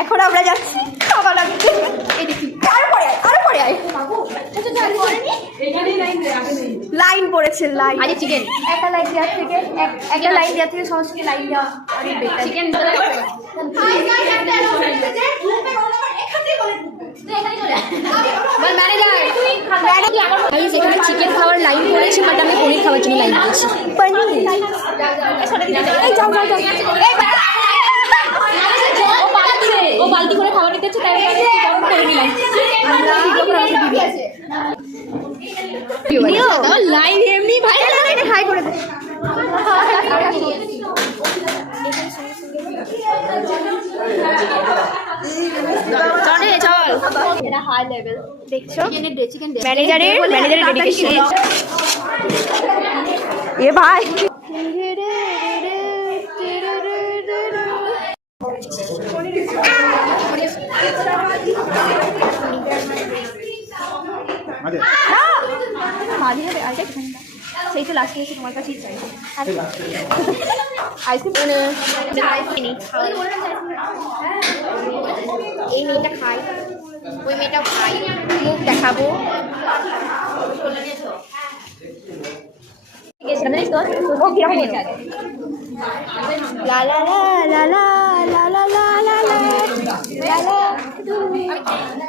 এখন আমরা যাচ্ছি খাবার আনতে। এই দেখি আরো পরে আয় লাইন পড়েছে লাইন। আরে চিকেন একটা লাইন দেওয়ার থেকে সমস্ত লাইন দেওয়া অনেক বেটার। চিকেন এখানে চিকেন খাওয়ার লাইন পড়েছে, বাট আমি পনির খাওয়ার জন্য লাইন পড়েছি। ও বালতি করে খাবার নিতে হচ্ছে, তাই করে নিলাম। লাইন এমনি ভাই হাই করে দে। চল এটা হাই লেভেল দেখছো, চিকেন ম্যানেজারের ডেডিকেশন। এ ভাই সেই তো লাস্টে এসে তোমার কাছেই চাই আইসক্রিম। এই মেয়েটা খাই, ওই মেয়েটাও খাই, মুখ দেখাবো। লা লা লা লা লা লা লা লা লা লা লা।